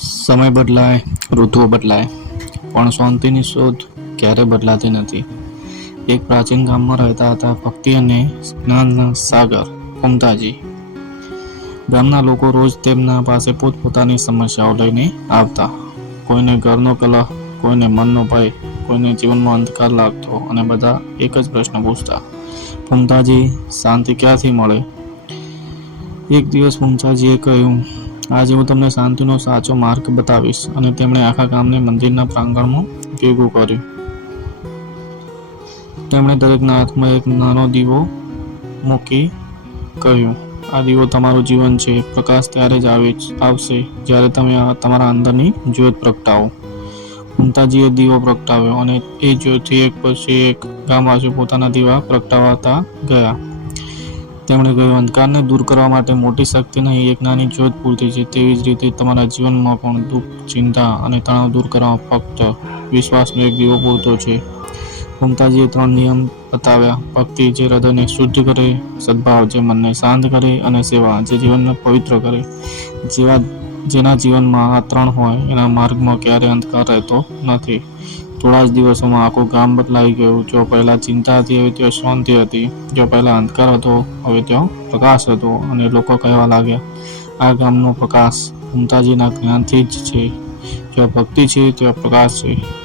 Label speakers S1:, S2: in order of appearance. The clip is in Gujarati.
S1: સમય બદલાય, ઋતુઓ બદલાય, પણ શાંતિની શોધ ક્યારે બદલાતી નથી. એક પ્રાચીન ગામમાં રહેતા હતા ભક્તિ અને જ્ઞાનના સાગર કુમતાજી ગામના લોકો રોજ તેમના પાસે પોતપોતાની સમસ્યાઓ લઈને આવતા. કોઈને ઘરનો કલહ, કોઈને મનનો ભય, કોઈને જીવનમાં અંધકાર લાગતો અને બધા એક જ પ્રશ્ન પૂછતા પુમતાજી શાંતિ ક્યાંથી મળે? એક દિવસ પુમતાજીએ કહ્યું આજે હું તમને શાંતિનો સાચો માર્ગ બતાવીશ અને તેમણે આખા ગામને મંદિરના પ્રાંગણમાં ભેગું કર્યું. તેમણે દરેકના હાથમાં એક નાનો દીવો મૂકી કહ્યું, આ દીવો તમારું જીવન છે. પ્રકાશ ત્યારે જ આવે આવશે, જ્યારે તમે તમારા અંદરની જ્યોત પ્રગટાવો. મમતાજીએ દીવો પ્રગટાવ્યો અને એ જ્યોતિ એક પછી એક ગામવાસીઓ પોતાના દીવા પ્રગટાવતા ગયા. તેમણે કહ્યું, અંધકારને દૂર કરવા માટે મોટી શક્તિ નહીં, એક નાની જ્યોત પૂરતી છે. તેવી જ રીતે તમારા જીવનમાં પણ દુઃખ, ચિંતા અને તણાવ દૂર કરવા ફક્ત વિશ્વાસનો એક દીવો પૂરતો છે. મમતાજીએ ત્રણ નિયમ બતાવ્યા. ભક્તિ જે હૃદયને શુદ્ધ કરે, સદભાવ જે મનને શાંત કરે અને સેવા જે જીવનને પવિત્ર કરે. જેવા જેના જીવનમાં આ ત્રણ હોય, એના માર્ગમાં ક્યારેય અંધકાર રહેતો નથી. થોડા જ દિવસોમાં આખું ગામ બદલાઈ ગયું. જો પહેલાં ચિંતા હતી, હવે ત્યાં શાંતિ હતી. જો પહેલાં અંધકાર હતો, હવે ત્યાં પ્રકાશ હતો અને લોકો કહેવા લાગ્યા, આ ગામનો પ્રકાશ મમતાજીના જ્ઞાનથી જ છે. જ્યાં ભક્તિ છે, ત્યાં પ્રકાશ છે.